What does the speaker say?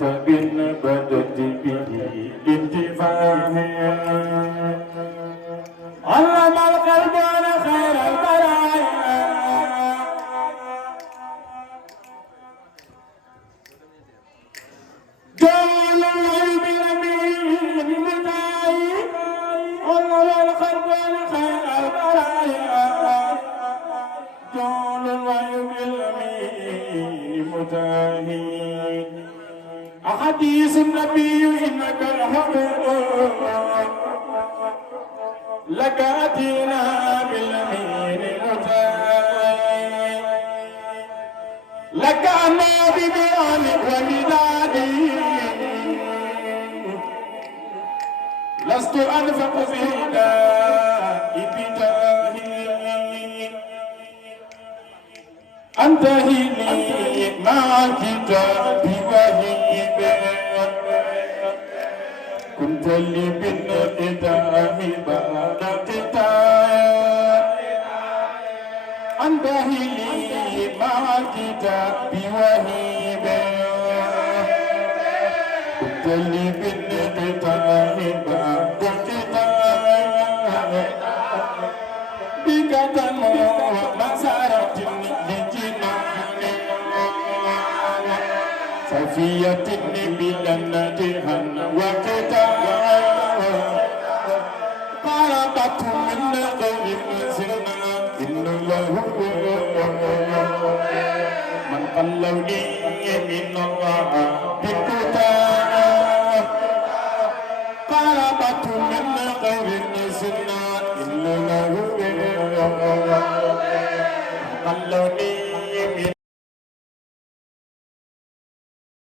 بدت به انتفاعه علم القلب على خير البرايا جعل الغيب الامين مدعي علم القلب على خير البرايا جعل الغيب الامين مدعي أحاديث النبي إنك الحبيب لك أتينا بالأمين المتاي لك أنا ببيان ومدادي لست أنفق في داء بجاهي أنت هيني مع كتابي وهي كنت لي بالإدام بعد قتال أنتهي لي مع كتابي وهيب كنت لي بالإدام بعد قتال بك تنمو مسارة لجنان صفية بلن جهن وقتال قربت من غير زنا إن له من قلوني من الله